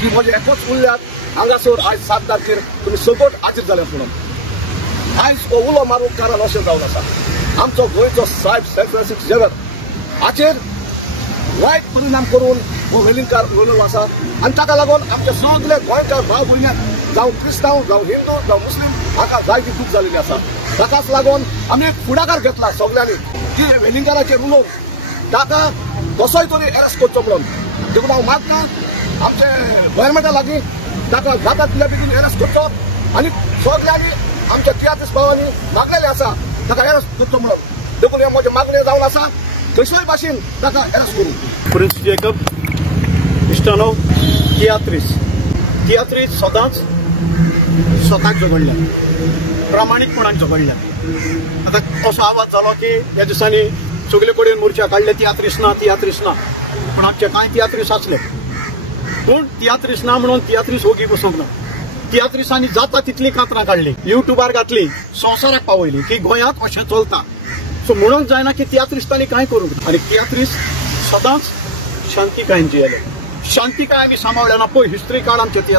की म्हजे एकूच उरल्यात हांगासर आयज 7 तारखेर तुमी सगळ्योच हाजीर जाल्यात म्हणून आयज हो उलो मारूंक कारण अशें जावन आसा आमचो गोंयचो साहेब फ्रांसीस झेवियर हाचेर वायट परिणाम करून हो वेलिंगकार उलयलो आसा आनी ताका लागून आमचे सगळे गोंयकार भाव भयणी जावं क्रिस्तांव जावं हिंदू जावं मुस्लीम हाका जायती दूख जाल्ली आसा ताकाच लागून आमी एक फुडाकार घेतला सगळ्यांनी की हे वेलिंगकाराचेर उलोवन ताका कसोय तरी अरेस्ट करचो म्हणून देखून हांव मागता आमचे गोव्हर्मेंटा लागीं ताका जाता तितल्या बेगीन अरेस्ट करचो आनी सगळ्यांनी आमच्या तियात्रीस भावांनी मागलेले आसा ताका अरेस्ट करचो म्हणून देखून हे म्हजे मागणी जावन आसा खंयच्याय भाशेन ताका अरेस्ट करूं प्रिन्स जेकब इश्टानो तियात्रीस सदांच स्वताक झगडल्या प्रामाणीकपणान झगडल्या आतां असो आवाज जालो की ह्या दिसांनी सगळे कडेन मोर्चा काडले तियात्रीस ना पूण आमचे कांय तियात्रीस आसले पूण तियात्रीस ना म्हणून तियात्रीस ओगी बसूंक ना तियात्रिसांनी जाता तितली कातरां काडली युट्यूबार घातली संवसाराक पावयली की गोंयांत अशें चलता सो म्हणूंक जायना की तियात्रिस्तांनी कांय करूंक आनी तियात्रीस सदांच शांतीकायेन जियेले शांतीकाय आमी सांबाळ्ळ्या ना पळय हिस्ट्री काळ आमचे तियात्र